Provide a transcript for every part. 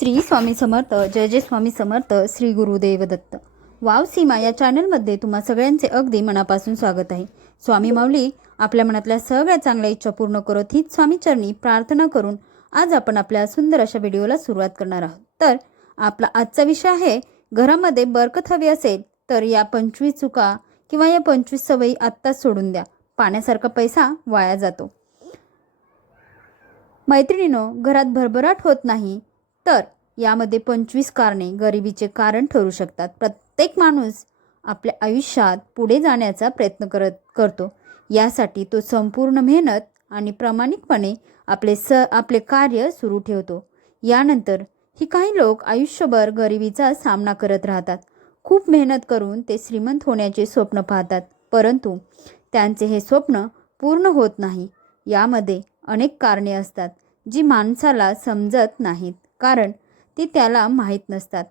श्री स्वामी समर्थ जय जय स्वामी समर्थ श्री गुरुदेव दत्त वाव सीमा या चॅनलमध्ये तुम्हा सगळ्यांचे अगदी मनापासून स्वागत आहे. स्वामी माऊली आपल्या मनातल्या सगळ्या चांगल्या इच्छा पूर्ण करत हीच स्वामीचरणी प्रार्थना करून आज आपण आपल्या सुंदर अशा व्हिडिओला सुरुवात करणार आहोत. तर आपला आजचा विषय आहे घरामध्ये बरकत हवी असेल तर या पंचवीस चुका किंवा या पंचवीस सवयी आत्ताच सोडून द्या. पाण्यासारखा पैसा वाया जातो. मैत्रिणीनो घरात भरभराट होत नाही तर यामध्ये पंचवीस कारणे गरिबीचे कारण ठरू शकतात. प्रत्येक माणूस आपल्या आयुष्यात पुढे जाण्याचा प्रयत्न करत करतो. यासाठी तो संपूर्ण मेहनत आणि प्रामाणिकपणे आपले स आपले कार्य सुरू ठेवतो. यानंतर ही काही लोक आयुष्यभर गरिबीचा सामना करत राहतात. खूप मेहनत करून ते श्रीमंत होण्याचे स्वप्न पाहतात परंतु त्यांचे हे स्वप्न पूर्ण होत नाही. यामध्ये अनेक कारणे असतात जी माणसाला समजत नाहीत. कारण ती त्याला माहीत नसतात.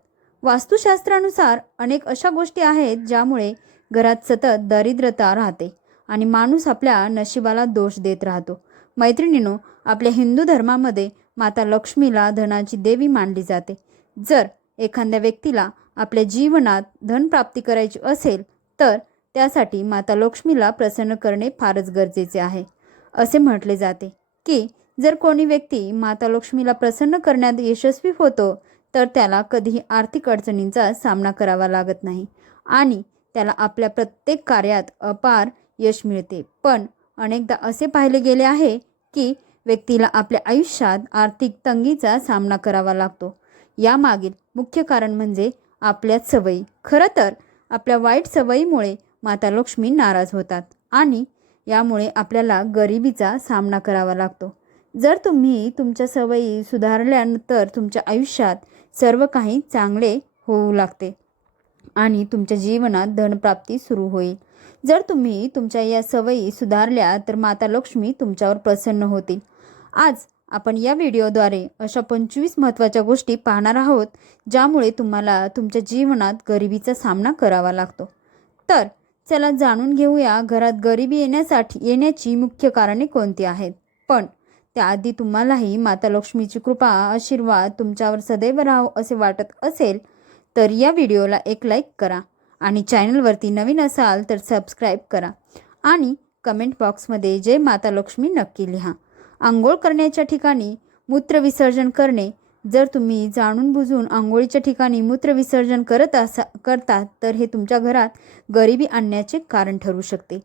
वास्तुशास्त्रानुसार अनेक अशा गोष्टी आहेत ज्यामुळे घरात सतत दरिद्रता राहते आणि माणूस आपल्या नशिबाला दोष देत राहतो. मैत्रिणीनो आपल्या हिंदू धर्मामध्ये माता लक्ष्मीला धनाची देवी मानली जाते. जर एखाद्या व्यक्तीला आपल्या जीवनात धनप्राप्ती करायची असेल तर त्यासाठी माता लक्ष्मीला प्रसन्न करणे फारच गरजेचे आहे. असे म्हटले जाते की जर कोणी व्यक्ती माता लक्ष्मीला प्रसन्न करण्यात यशस्वी होतो तर त्याला कधीही आर्थिक अडचणींचा सामना करावा लागत नाही आणि त्याला आपल्या प्रत्येक कार्यात अपार यश मिळते. पण अनेकदा असे पाहिले गेले आहे की व्यक्तीला आपल्या आयुष्यात आर्थिक तंगीचा सामना करावा लागतो. यामागील मुख्य कारण म्हणजे आपल्याच सवयी. खरं तर आपल्या वाईट सवयीमुळे माता लक्ष्मी नाराज होतात आणि यामुळे आपल्याला गरिबीचा सामना करावा लागतो. जर तुम्ही तुमच्या सवयी सुधारल्यानंतर तुमच्या आयुष्यात सर्व काही चांगले होऊ लागते आणि तुमच्या जीवनात धनप्राप्ती सुरू होईल. जर तुम्ही तुमच्या या सवयी सुधारल्या तर माता लक्ष्मी तुमच्यावर प्रसन्न होतील. आज आपण या व्हिडिओद्वारे अशा पंचवीस महत्त्वाच्या गोष्टी पाहणार आहोत ज्यामुळे तुम्हाला तुमच्या जीवनात गरिबीचा सामना करावा लागतो. तर चला जाणून घेऊया घरात गरिबी येण्यासाठी येण्याची मुख्य कारणे कोणती आहेत? पण त्याआधी तुम्हालाही माता लक्ष्मीची कृपा आशीर्वाद तुमच्यावर सदैव राहो असे वाटत असेल तर या व्हिडिओला एक लाईक करा आणि चॅनलवरती नवीन असाल तर सबस्क्राईब करा आणि कमेंट बॉक्समध्ये जय माता लक्ष्मी नक्की लिहा. आंघोळ करण्याच्या ठिकाणी मूत्रविसर्जन करणे. जर तुम्ही जाणून बुजून आंघोळीच्या ठिकाणी मूत्रविसर्जन करत असा करता तर हे तुमच्या घरात गरिबी आणण्याचे कारण ठरू शकते.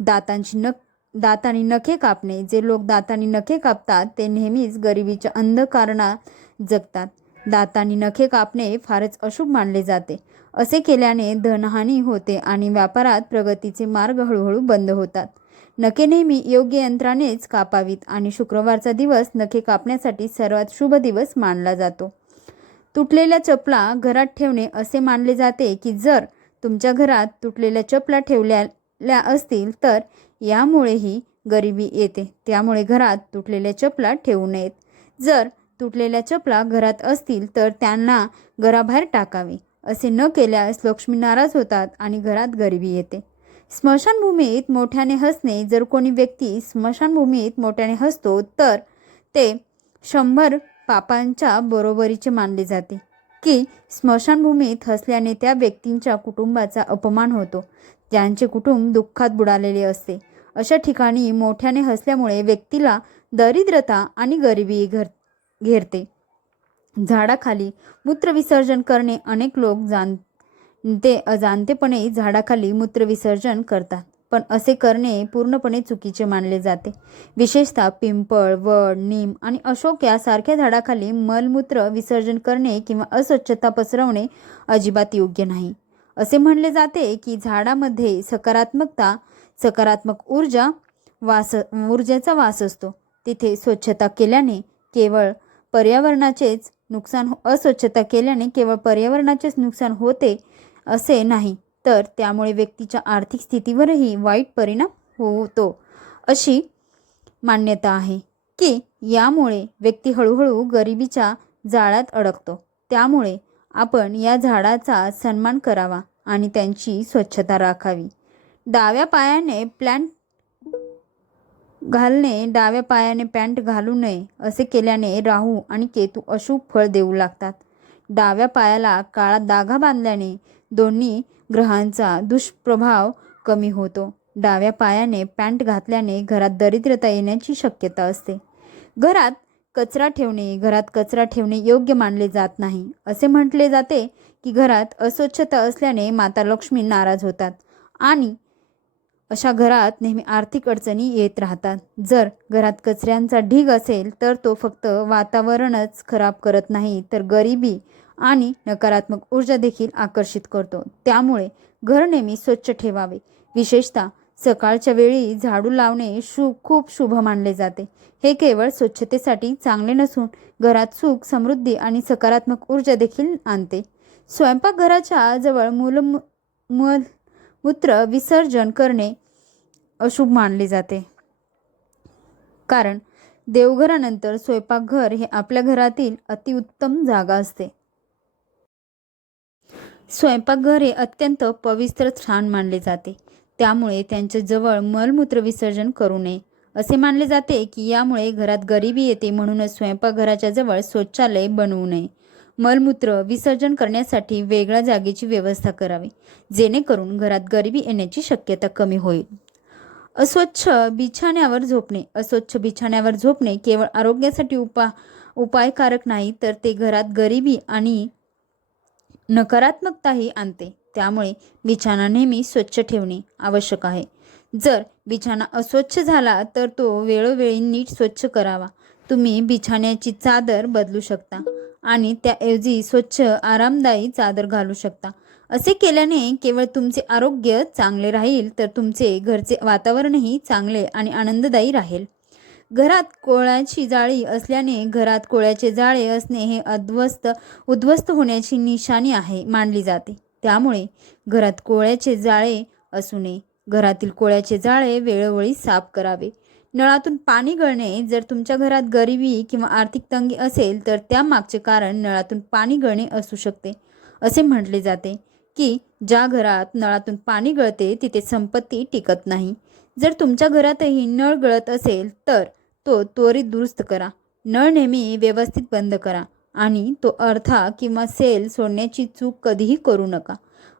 दातांची नख दाताने नखे कापणे. जे लोक दातांनी नखे कापतात ते नेहमीच गरिबीच्या अंधकारणात जगतात. दातांनी नखे कापणे फारच अशुभ मानले जाते. असे केल्याने धनहानी होते आणि व्यापारात प्रगतीचे मार्ग हळूहळू बंद होतात. नखे नेहमी योग्य यंत्रानेच कापावीत आणि शुक्रवारचा दिवस नखे कापण्यासाठी सर्वात शुभ दिवस मानला जातो. तुटलेल्या चपला घरात ठेवणे असे मानले जाते की जर तुमच्या घरात तुटलेल्या चपला ठेवल्या असतील तर यामुळेही गरिबी येते. त्यामुळे घरात तुटलेल्या चपला ठेवू नयेत. जर तुटलेल्या चपला घरात असतील तर त्यांना घराबाहेर टाकावे. असे न केल्यास लक्ष्मी नाराज होतात आणि घरात गरिबी येते. स्मशानभूमीत मोठ्याने हसणे जर कोणी व्यक्ती स्मशानभूमीत मोठ्याने हसतो तर ते शंभर पापांच्या बरोबरीचे मानले जाते. की स्मशानभूमीत हसल्याने त्या व्यक्तींच्या कुटुंबाचा अपमान होतो. त्यांचे कुटुंब दुःखात बुडालेले असते. अशा ठिकाणी मोठ्याने हसल्यामुळे व्यक्तीला दरिद्रता आणि गरिबी घर घेरते. झाडाखाली मूत्रविसर्जन करणे अनेक लोक जाणते अजाणतेपणे झाडाखाली मूत्रविसर्जन करतात पण असे करणे पूर्णपणे चुकीचे मानले जाते. विशेषतः पिंपळ वड नीम आणि अशोक यासारख्या झाडाखाली मलमूत्र विसर्जन करणे किंवा अस्वच्छता पसरवणे अजिबात योग्य नाही. असे म्हणले जाते की झाडामध्ये सकारात्मकता सकारात्मक ऊर्जा वास ऊर्जेचा वास असतो. तिथे स्वच्छता केल्याने केवळ पर्यावरणाचेच नुकसान हो अस्वच्छता केल्याने केवळ पर्यावरणाचेच नुकसान होते असे नाही तर त्यामुळे व्यक्तीच्या आर्थिक स्थितीवरही वाईट परिणाम होतो अशी मान्यता आहे. की यामुळे व्यक्ती हळूहळू गरिबीच्या जाळ्यात अडकतो. त्यामुळे आपण या झाडाचा सन्मान करावा आणि त्यांची स्वच्छता राखावी. डाव्या पायाने प्लॅन्ट घालणे डाव्या पायाने पॅन्ट घालू नये असे केल्याने राहू आणि केतू अशुभ फळ देऊ लागतात. डाव्या पायाला काळा दागा बांधल्याने दोन्ही ग्रहांचा दुष्प्रभाव कमी होतो. डाव्या पायाने पॅन्ट घातल्याने घरात दरिद्रता येण्याची शक्यता असते. घरात कचरा ठेवणे घरात कचरा ठेवणे योग्य मानले जात नाही. असे म्हटले जाते की घरात अस्वच्छता असल्याने माता लक्ष्मी नाराज होतात आणि अशा घरात नेहमी आर्थिक अडचणी येत राहतात. जर घरात कचऱ्यांचा ढीग असेल तर तो फक्त वातावरणच खराब करत नाही तर गरिबी आणि नकारात्मक ऊर्जा देखील आकर्षित करतो. त्यामुळे घर नेहमी स्वच्छ ठेवावे. विशेषतः सकाळच्या वेळी झाडू लावणे शु खूप शुभ मानले जाते. हे केवळ स्वच्छतेसाठी चांगले नसून घरात सुख समृद्धी आणि सकारात्मक ऊर्जा देखील आणते. स्वयंपाकघराच्या जवळ मूल मूल मूत्र विसर्जन करणे अशुभ मानले जाते. कारण देवघरानंतर स्वयंपाकघर हे आपल्या घरातील अतिउत्तम जागा असते. स्वयंपाकघर हे अत्यंत पवित्र स्थान मानले जाते. त्यामुळे त्यांच्या जवळ मलमूत्र विसर्जन करू नये. असे मानले जाते की यामुळे घरात गरिबी येते म्हणूनच स्वयंपाकघराच्या जवळ शौचालय बनवू नये. मलमूत्र विसर्जन करण्यासाठी वेगळ्या जागेची व्यवस्था करावी. जेणेकरून घरात गरिबी येण्याची शक्यता कमी होईल. अस्वच्छ बिछाण्यावर झोपणे. अस्वच्छ बिछाण्यावर झोपणे केवळ आरोग्यासाठी उपा उपायकारक नाही तर ते घरात गरिबी आणि नकारात्मकताही आणते. त्यामुळे बिछाना नेहमी स्वच्छ ठेवणे आवश्यक आहे. जर बिछाना अस्वच्छ झाला तर तो वेळोवेळी नीट स्वच्छ करावा. तुम्ही बिछाण्याची चादर बदलू शकता. आणि त्याऐवजी स्वच्छ आरामदायी चादर घालू शकता. असे केल्याने केवळ तुमचे आरोग्य चांगले राहील तर तुमचे घरचे वातावरणही चांगले आणि आनंददायी राहील. घरात कोळ्याची जाळी असल्याने घरात कोळ्याचे जाळे असणे हे अध्वस्त उद्ध्वस्त होण्याची निशाणी आहे मानली जाते. त्यामुळे घरात कोळ्याचे जाळे असू नये. घरातील कोळ्याचे जाळे वेळोवेळी साफ करावे. नळातून पाणी गळणे जर तुमच्या घरात गरिबी किंवा आर्थिक तंगी असेल तर त्यामागचे कारण नळातून पाणी गळणे असू शकते. असे म्हटले जाते की ज्या घरात नळातून पाणी गळते तिथे संपत्ती टिकत नाही. जर तुमच्या घरातही नळ गळत असेल तर तो त्वरित दुरुस्त करा. नळ नेहमी व्यवस्थित बंद करा आणि तो अर्था किंवा सेल सोडण्याची चूक कधीही करू नका.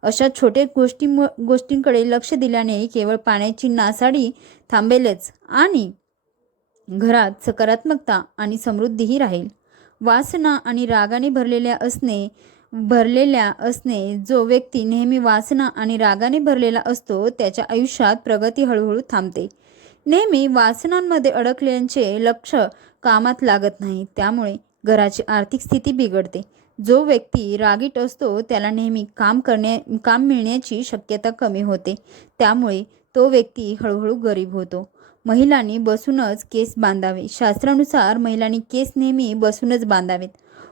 अशा छोट्या गोष्टी गोष्टींकडे लक्ष दिल्याने केवळ पाण्याची नासाडी थांबेलच आणि घरात सकारात्मकता आणि समृद्धीही राहील. वासना आणि रागाने भरलेल्या असणे भरलेल्या असणे जो व्यक्ती नेहमी वासना आणि रागाने भरलेला असतो त्याच्या आयुष्यात प्रगती हळूहळू थांबते. नेहमी वासनांमध्ये अडकल्यांचे लक्ष कामात लागत नाही त्यामुळे घराची आर्थिक स्थिती बिघडते. जो व्यक्ती रागीट असतो त्याला नेहमी काम करण्या काम मिळण्याची शक्यता कमी होते. त्यामुळे तो व्यक्ती हळूहळू गरीब होतो. महिलांनी बसूनच केस बांधावे. शास्त्रानुसार महिलांनी केस नेहमी बसूनच बांधावेत.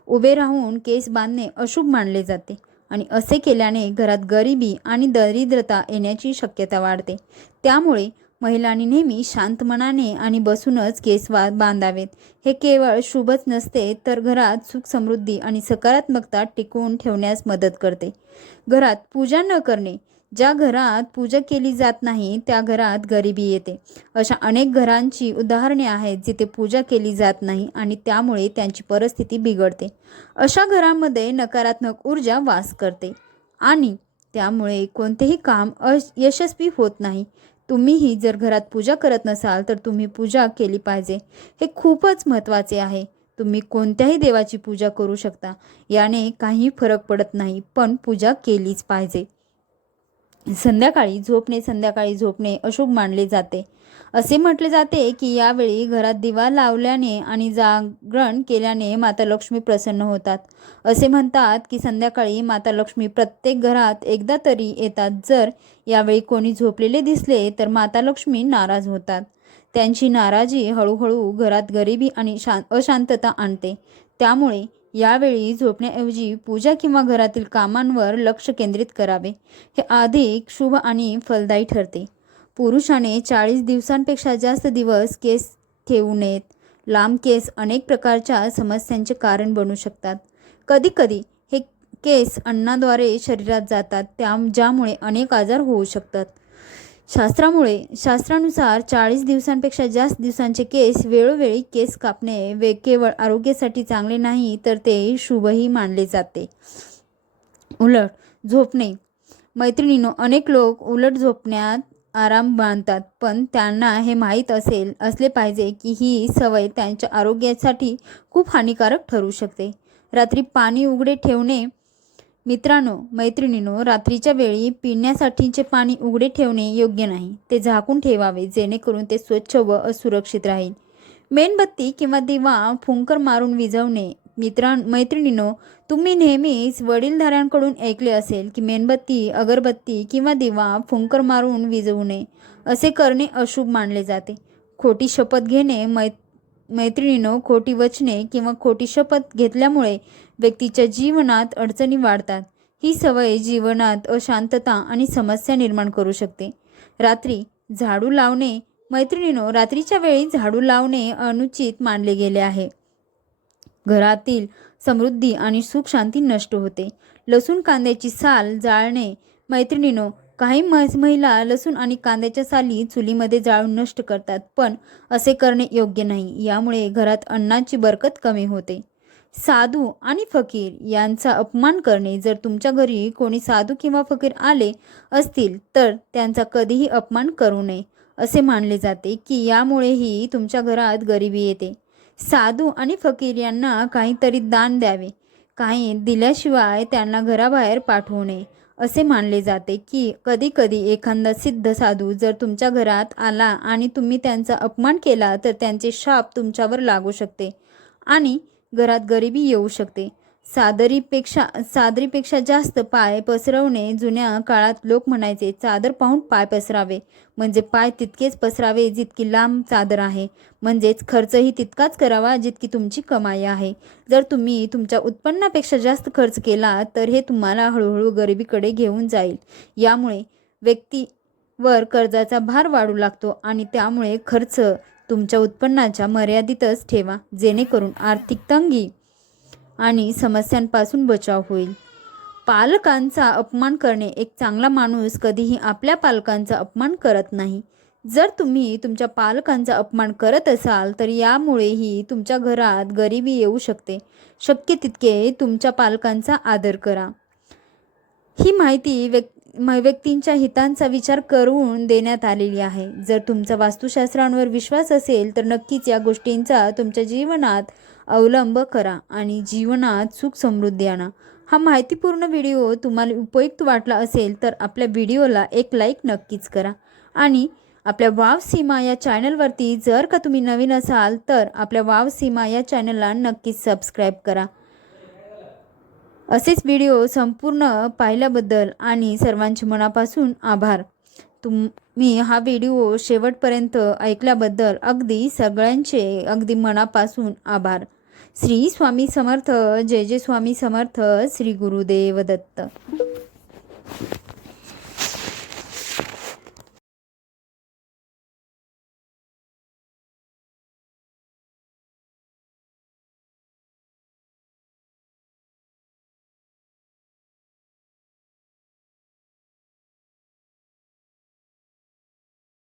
उभे राहून केस बांधणे अशुभ मानले जाते आणि असे केल्याने घरात गरिबी आणि दरिद्रता येण्याची शक्यता वाढते. त्यामुळे महिलांनी नेहमी शांत मनाने आणि बसूनच केस वा बांधावेत. हे केवळ शुभच नसते तर घरात सुख समृद्धी आणि सकारात्मकता टिकवून ठेवण्यास मदत करते. घरात पूजा न करणे ज्या घरात पूजा केली जात नाही त्या घरात गरिबी येते. अशा अनेक घरांची उदाहरणे आहेत जिथे पूजा केली जात नाही आणि त्यामुळे त्यांची परिस्थिती बिघडते. अशा घरामध्ये नकारात्मक ऊर्जा वास करते आणि त्यामुळे कोणतेही काम अश यशस्वी होत नाही. तुम्हीही जर घरात पूजा करत नसाल तर तुम्ही पूजा केली पाहिजे. हे खूपच महत्त्वाचे आहे. तुम्ही कोणत्याही देवाची पूजा करू शकता. याने काही फरक पडत नाही पण पूजा केलीच पाहिजे. संध्याकाळी झोपणे संध्याकाळी झोपणे अशुभ मानले जाते. असे म्हटले जाते की यावेळी घरात दिवा लावल्याने आणि जागरण केल्याने माता लक्ष्मी प्रसन्न होतात. असे म्हणतात की संध्याकाळी माता लक्ष्मी प्रत्येक घरात एकदा तरी येतात. जर यावेळी कोणी झोपलेले दिसले तर माता लक्ष्मी नाराज होतात. त्यांची नाराजी हळूहळू घरात गरिबी आणि शा अशांतता आणते. त्यामुळे यावेळी झोपण्याऐवजी पूजा किंवा घरातील कामांवर लक्ष केंद्रित करावे. हे अधिक शुभ आणि फलदायी ठरते. पुरुषाने चाळीस दिवसांपेक्षा जास्त दिवस केस ठेवू नयेत. लांब केस अनेक प्रकारच्या समस्यांचे कारण बनू शकतात. कधीकधी हे केस अन्नाद्वारे शरीरात जातात त्या ज्यामुळे अनेक आजार होऊ शकतात. शास्त्रामुळे शास्त्रानुसार चाळीस दिवसांपेक्षा जास्त दिवसांचे केस वेळोवेळी केस कापणे वे केवळ आरोग्यासाठी चांगले नाही तर ते शुभही मानले जाते. उलट झोपणे. मैत्रिणीनो अनेक लोक उलट झोपण्यात आराम मानतात पण त्यांना हे माहीत असेल असले पाहिजे की ही सवय त्यांच्या आरोग्यासाठी खूप हानिकारक ठरू शकते. रात्री पाणी उघडे ठेवणे मित्रांनो मैत्रिणीनो रात्रीच्या वेळी पिण्यासाठीचे पाणी उघडे ठेवणे योग्य नाही. ते झाकून ठेवावे जेणेकरून ते स्वच्छ व असुरक्षित राहील. मेणबत्ती किंवा दिवा फुंकर मारून विझवणे. मित्रां मैत्रिणीनो तुम्ही नेहमीच वडीलधाऱ्यांकडून ऐकले असेल की मेणबत्ती अगरबत्ती किंवा दिवा फुंकर मारून विझवू नये असे करणे अशुभ मानले जाते. खोटी शपथ घेणे मै मैत्रिणीनो खोटी वचने किंवा खोटी शपथ घेतल्यामुळे व्यक्तीच्या जीवनात अडचणी वाढतात. ही सवय जीवनात अशांतता आणि समस्या निर्माण करू शकते. रात्री झाडू लावणे मैत्रिणीनो रात्रीच्या वेळी झाडू लावणे अनुचित मानले गेले आहे. घरातील समृद्धी आणि सुख शांती नष्ट होते. लसूण कांद्याची साल जाळणे मैत्रिणीनो काही मह- महिला लसूण आणि कांद्याच्या साली चुलीमध्ये जाळून नष्ट करतात पण असे करणे योग्य नाही. यामुळे घरात अन्नाची बरकत कमी होते. साधू आणि फकीर यांचा अपमान करणे जर तुमच्या घरी कोणी साधू किंवा फकीर आले असतील तर त्यांचा कधीही अपमान करू नये असे मानले जाते की यामुळेही तुमच्या घरात गरिबी येते. साधू आणि फकीर यांना काहीतरी दान द्यावे. काही दिल्याशिवाय त्यांना घराबाहेर पाठवू नये. असे मानले जाते की कधीकधी एखादा सिद्ध साधू जर तुमच्या घरात आला आणि तुम्ही त्यांचा अपमान केला तर त्यांचे शाप तुमच्यावर लागू शकते आणि घरात गरिबी येऊ शकते. सादरीपेक्षा सादरीपेक्षा जास्त पाय पसरवणे जुन्या काळात लोक म्हणायचे चादर पाहून पाय पसरावे. म्हणजे पाय तितकेच पसरावे जितकी लांब चादर आहे. म्हणजेच खर्चही तितकाच करावा जितकी तुमची कमाई आहे. जर तुम्ही तुमच्या उत्पन्नापेक्षा जास्त खर्च केला तर हे तुम्हाला हळूहळू गरिबीकडे घेऊन जाईल. यामुळे व्यक्तीवर कर्जाचा भार वाढू लागतो आणि त्यामुळे खर्च तुमच्या उत्पन्नाच्या मर्यादितच ठेवा. जेणेकरून आर्थिक तंगी आणि समस्यांपासून बचाव होईल. पालकांचा अपमान करणे एक चांगला माणूस कधीही आपल्या पालकांचा अपमान करत नाही. जर तुम्ही तुमच्या पालकांचा अपमान करत असाल तर यामुळेही तुमच्या घरात गरिबी येऊ शकते. शक्य तितके तुमच्या पालकांचा आदर करा. ही माहिती व्यक् म- व्यक्तींच्या हितांचा विचार करून देण्यात आलेली आहे. जर तुमचा वास्तुशास्त्रांवर विश्वास असेल तर नक्कीच या गोष्टींचा तुमच्या जीवनात अवलंब करा आणि जीवनात सुख समृद्धी आणा. हा माहितीपूर्ण व्हिडिओ तुम्हाला उपयुक्त वाटला असेल तर आपल्या व्हिडिओला एक लाईक नक्कीच करा. आणि आपल्या वाव सीमा या चॅनलवरती जर का तुम्ही नवीन असाल तर आपल्या वाव सीमा या चॅनलला नक्कीच सबस्क्राईब करा. असेच व्हिडिओ संपूर्ण पाहिल्याबद्दल आणि सर्वांचे मनापासून आभार. तुम मी हा व्हिडिओ शेवटपर्यंत ऐकल्याबद्दल अगदी सगळ्यांचे अगदी मनापासून आभार. श्री स्वामी समर्थ जय जय स्वामी समर्थ श्री गुरुदेव दत्त.